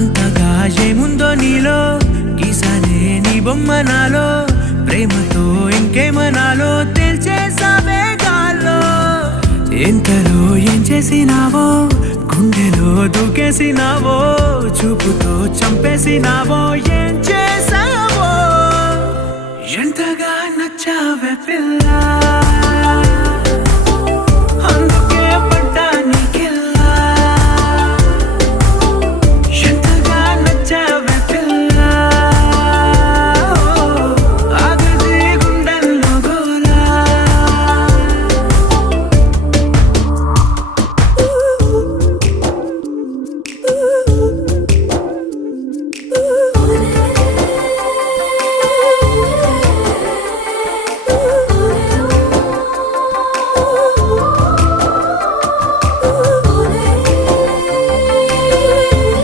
అంతగా ఏముందో నీలో గీసానే నీ బొమ్మ నాలో ప్రేమతో ఇంకేమనాలో తెలిచేసావే గాల్లో ఎంతలో ఏం చేసినావో గుండెలో దూకేసినావో చూపుతో చంపేసినావో ఏం చేసావో ఎంతగా నచ్చావే పిల్ల